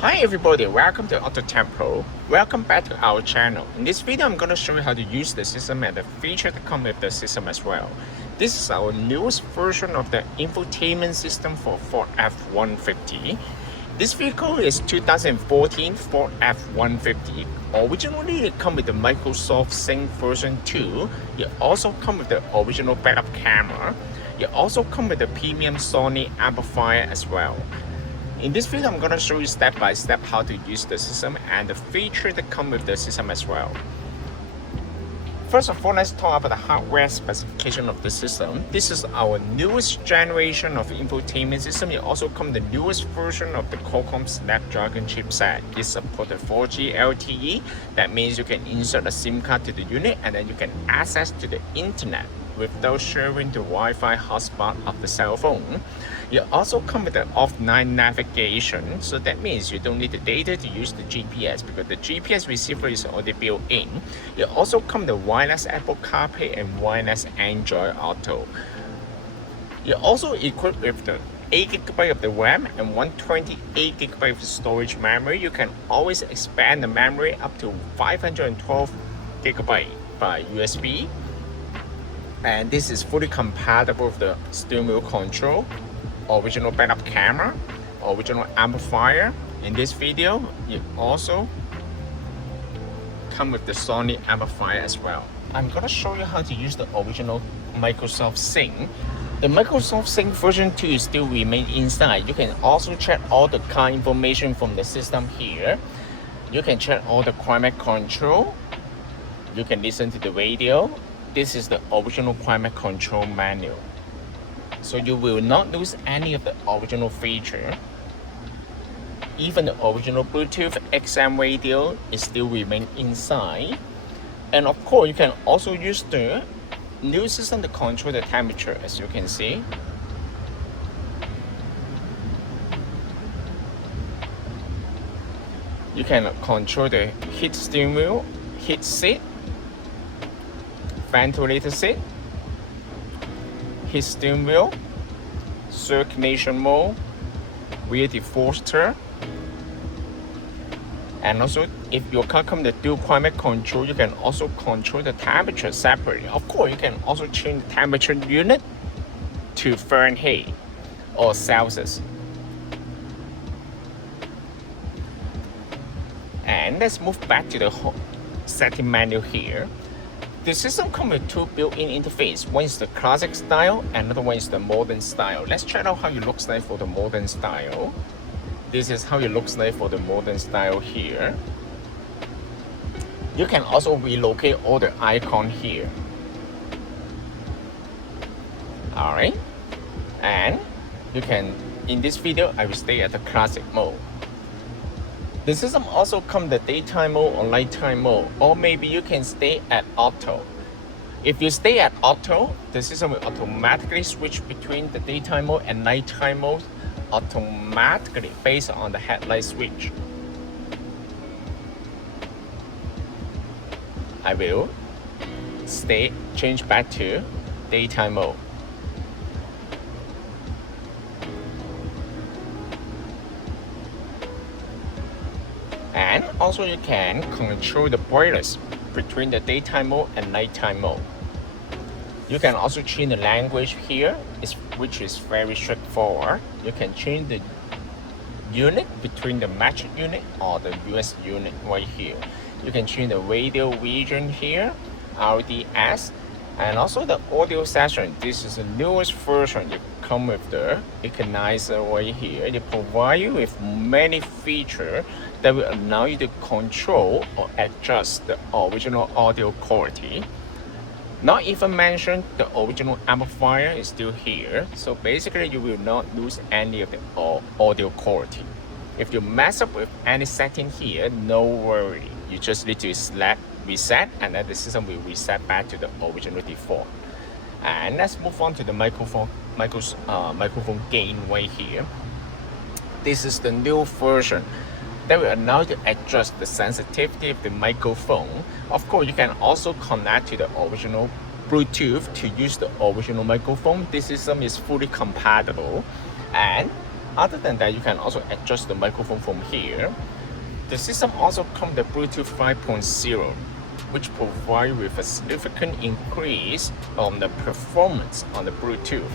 Hi everybody, welcome to AutoTecPro. Welcome back to our channel. In this video, I'm going to show you how to use the system and the features that come with the system as well. This is our newest version of the infotainment system for Ford F150. This vehicle is 2014 Ford F150. Originally, it comes with the Microsoft Sync version 2. It also comes with the original backup camera. It also comes with the premium SONY amplifier as well. In this video, I'm going to show you step by step how to use the system and the features that come with the system as well. First of all, let's talk about the hardware specification of the system. This is our newest generation of infotainment system. It also comes the newest version of the Qualcomm Snapdragon chipset. It supports 4G LTE. That means you can insert a SIM card to the unit and then you can access to the internet without sharing the Wi-Fi hotspot of the cell phone. It also comes with the offline navigation, so that means you don't need the data to use the GPS because the GPS receiver is already built in. It also comes with the wireless Apple CarPlay and wireless Android Auto. It also equipped with the 8GB of the RAM and 128GB of storage memory. You can always expand the memory up to 512GB by USB. And this is fully compatible with the steering wheel control, original backup camera, original amplifier. In this video, it also comes with the SONY amplifier as well. I'm going to show you how to use the original Microsoft Sync. The Microsoft Sync version 2 still remains inside. You can also check all the car information from the system here. You can check all the climate control. You can listen to the radio. This is the original climate control manual. So you will not lose any of the original feature. Even the original Bluetooth XM radio is still remain inside. And of course, you can also use the new system to control the temperature, as you can see. You can control the heat steering wheel, heat seat, ventilator seat, heat steering wheel, circulation mode, rear defroster, and also if your car comes with dual climate control, you can also control the temperature separately. Of course, you can also change the temperature unit to Fahrenheit or Celsius. And let's move back to the setting menu here. The system comes with two built-in interfaces. One is the classic style, another one is the modern style. Let's check out how it looks like for the modern style. This is how it looks like for the modern style here. You can also relocate all the icons here. Alright. And you can, in this video, I will stay at the classic mode. The system also comes with the daytime mode or nighttime mode, or maybe you can stay at auto. If you stay at auto, the system will automatically switch between the daytime mode and nighttime mode automatically based on the headlight switch. I will change back to daytime mode. And also you can control the brightness between the daytime mode and nighttime mode. You can also change the language here, which is very straightforward. You can change the unit between the metric unit or the US unit right here. You can change the radio region here, RDS, and also the audio session. This is the newest version. You come with the equalizer right here. It provides you with many features that will allow you to control or adjust the original audio quality. Not even mention the original amplifier is still here. So basically you will not lose any of the audio quality. If you mess up with any setting here, no worry. You just need to reset and then the system will reset back to the original default. And let's move on to the microphone gain right here. This is the new version that will allow you to adjust the sensitivity of the microphone. Of course, you can also connect to the original Bluetooth to use the original microphone. This system is fully compatible. And Other than that, you can also adjust the microphone from here. The system also comes with Bluetooth 5.0, which provides with a significant increase on the performance on the Bluetooth.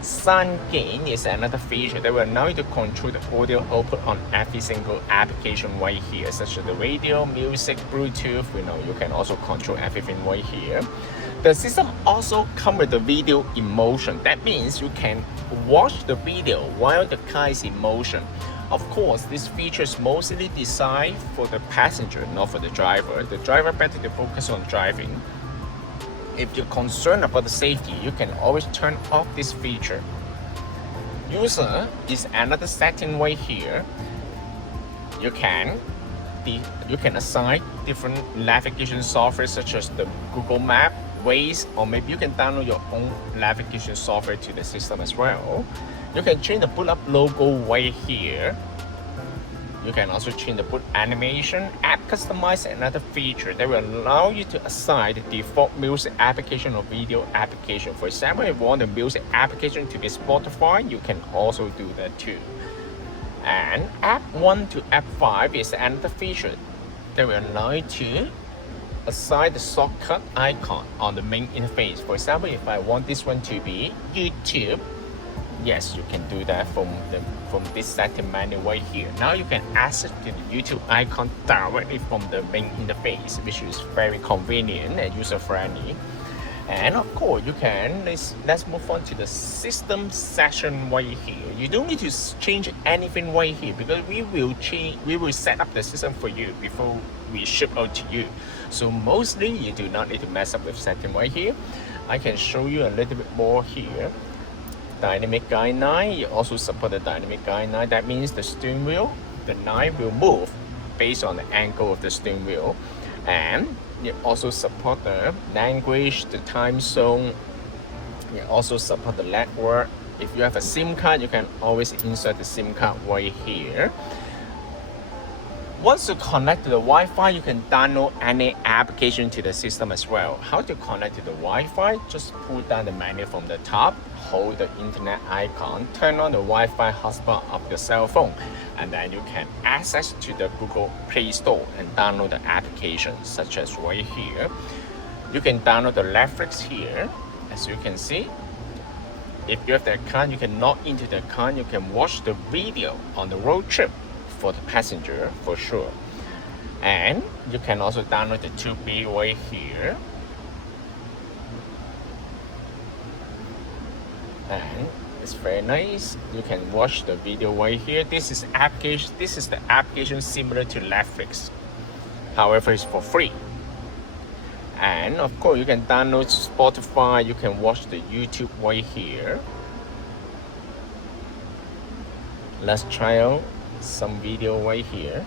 Sound gain is another feature that will allow you to control the audio output on every single application right here, such as the radio, music, Bluetooth. You can also control everything right here. The system also comes with the video in motion. That means you can watch the video while the car is in motion. Of course, this feature is mostly designed for the passenger, not for the driver. The driver better to focus on driving. If you're concerned about the safety, you can always turn off this feature. User is another setting right here. You can assign different navigation software such as the Google Map, Waze, or maybe you can download your own navigation software to the system as well. You can change the boot up logo right here. You can also change the boot animation. App Customize, another feature that will allow you to assign the default music application or video application. For example, if you want the music application to be Spotify, you can also do that too. And App 1 to App 5 is another feature that will allow you to assign the shortcut icon on the main interface. For example, if I want this one to be YouTube, yes, you can do that from this setting menu right here. Now you can access to the YouTube icon directly from the main interface, which is very convenient and user-friendly. And of course, you can let's move on to the system section right here. You don't need to change anything right here because we will set up the system for you before we ship out to you. So mostly you do not need to mess up with setting right here. I can show you a little bit more here. Dynamic guideline, you also support the dynamic guideline. That means the steering wheel, the knife will move based on the angle of the steering wheel. And you also support the language, the time zone. You also support the network. If you have a SIM card, you can always insert the SIM card right here. Once you connect to the Wi-Fi, you can download any application to the system as well. How to connect to the Wi-Fi? Just pull down the menu from the top, hold the internet icon, turn on the Wi-Fi hotspot of your cell phone, and then you can access to the Google Play Store and download the applications such as right here. You can download the Netflix here, as you can see. If you have the account, you can log into the account, you can watch the video on the road trip for the passenger for sure. And you can also download the 2B right here. And it's very nice. You can watch the video right here. This is the application similar to Netflix. However, it's for free. And of course, you can download Spotify. You can watch the YouTube right here. Let's try out some video right here.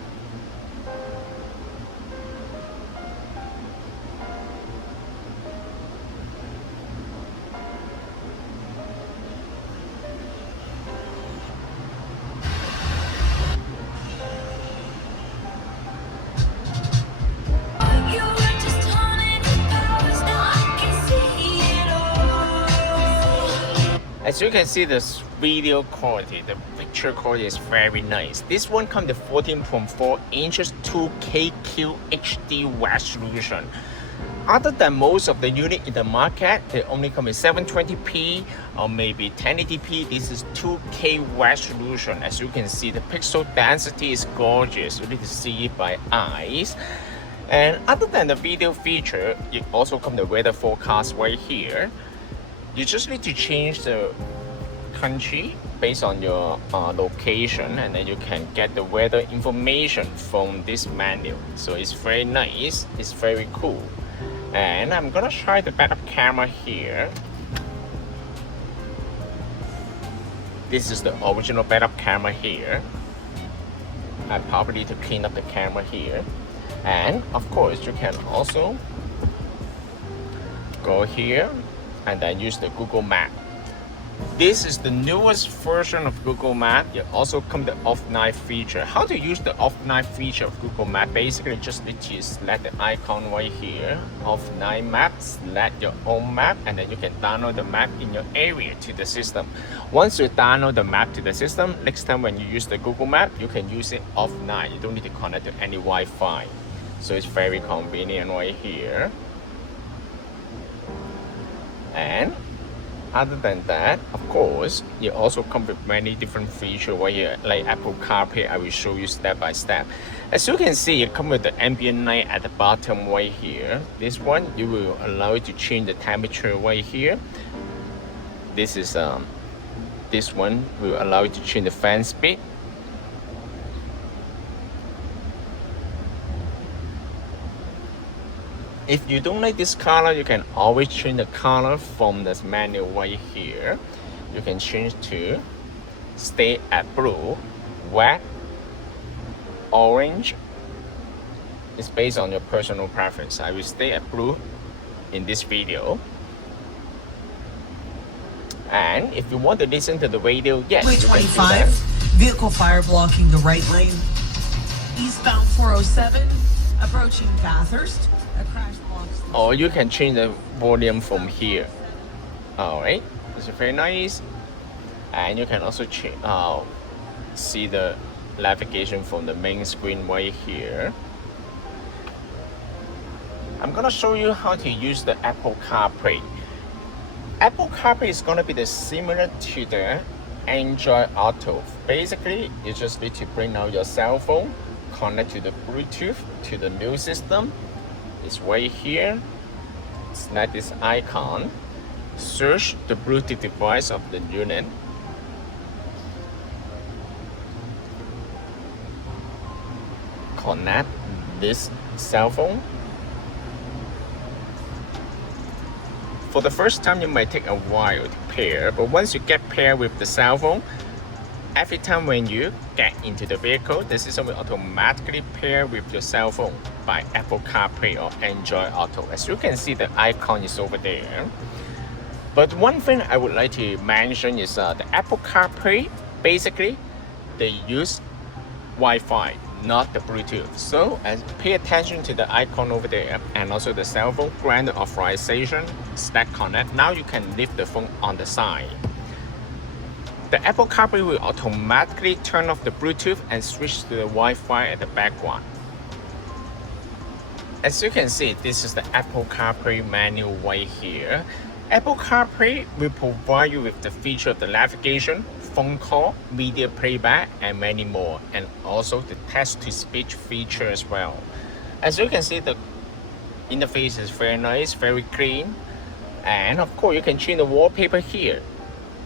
As you can see, this video quality, the picture quality is very nice. This one comes with 14.4 inches 2K QHD resolution. Other than most of the units in the market, they only come with 720p or maybe 1080p. This is 2K resolution. As you can see, the pixel density is gorgeous. You need to see it by eyes. And other than the video feature, it also comes with the weather forecast right here. You just need to change the country based on your location, and then you can get the weather information from this menu. So it's very nice, it's very cool. And I'm gonna try the backup camera here. This is the original backup camera here. I probably need to clean up the camera here. And of course, you can also go here and then use the Google Map. This is the newest version of Google Map. It also comes with the offline feature. How to use the offline feature of Google Map? Basically, just need to select the icon right here, offline map, select your own map, and then you can download the map in your area to the system. Once you download the map to the system, next time when you use the Google Map, you can use it offline. You don't need to connect to any Wi-Fi. So it's very convenient right here. And other than that, of course, it also comes with many different features right here, like Apple CarPlay. I will show you step by step. As you can see, it comes with the ambient light at the bottom right here. This one, you will allow it to change the temperature right here. This is this one will allow you to change the fan speed. If you don't like this color, you can always change the color from this menu right here. You can change to stay at blue, white, orange. It's based on your personal preference. I will stay at blue in this video. And if you want to listen to the radio, yes, Highway 25, vehicle fire blocking the right lane. Eastbound 407, approaching Bathurst. A crash blocks. Or you can change the volume from here. Alright, this is very nice. And you can also see the navigation from the main screen right here. I'm gonna show you how to use the Apple CarPlay. Apple CarPlay is gonna be similar to the Android Auto. Basically, you just need to bring out your cell phone, connect to the Bluetooth to the new system. It's right here. Select this icon. Search the Bluetooth device of the unit. Connect this cell phone. For the first time, it might take a while to pair, but once you get paired with the cell phone, every time when you get into the vehicle, the system will automatically pair with your cell phone by Apple CarPlay or Android Auto. As you can see, the icon is over there. But one thing I would like to mention is the Apple CarPlay, basically, they use Wi-Fi, not the Bluetooth. So pay attention to the icon over there, and also the cell phone grant authorization, stack connect. Now you can leave the phone on the side. The Apple CarPlay will automatically turn off the Bluetooth and switch to the Wi-Fi at the background. As you can see, this is the Apple CarPlay menu right here. Apple CarPlay will provide you with the feature of the navigation, phone call, media playback, and many more, and also the text-to-speech feature as well. As you can see, the interface is very nice, very clean, and of course you can change the wallpaper here.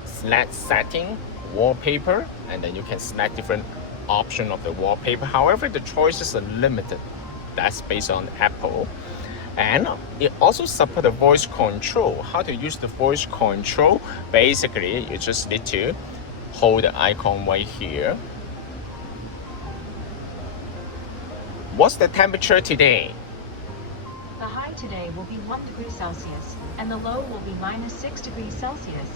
Select setting, wallpaper, and then you can select different options of the wallpaper. However, the choices are limited. That's based on Apple. And it also supports the voice control. How to use the voice control? Basically, you just need to hold the icon right here. What's the temperature today? The high today will be 1 degree Celsius, and the low will be -6 degrees Celsius.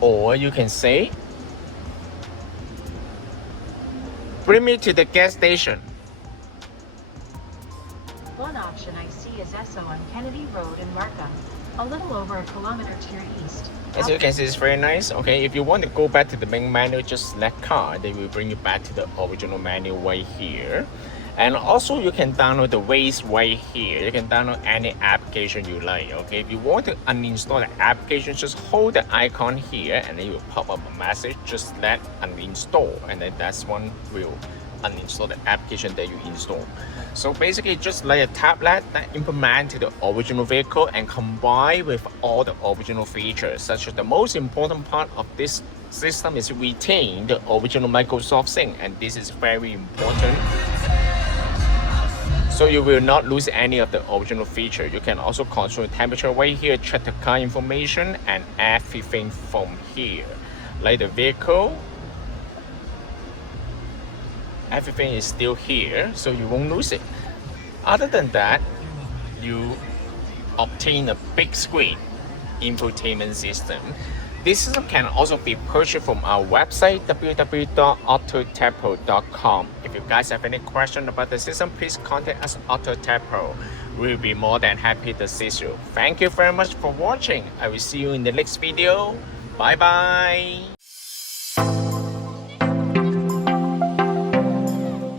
Or you can say, bring me to the gas station. One option I see is Esso on Kennedy Road in Markham, a little over a kilometer to your east. As you can see, it's very nice. Okay, if you want to go back to the main menu, just select car. They will bring you back to the original menu right here. And also you can download the Waze right here. You can download any application you like. Okay, if you want to uninstall the application, just hold the icon here and then it will pop up a message. Just select uninstall, and then that's one will uninstall the application that you install. So basically just like a tablet that implement to the original vehicle and combine with all the original features, such as the most important part of this system is retain the original Microsoft Sync, and this is very important. So you will not lose any of the original feature. You can also control temperature right here, check the car information, and everything from here. Like the vehicle, everything is still here, so you won't lose it. Other than that, you obtain a big screen infotainment system. This system can also be purchased from our website www.autotecpro.com. If you guys have any question about the system, please contact us AutoTecPro. We'll be more than happy to assist you. Thank you very much for watching. I will see you in the next video. Bye bye.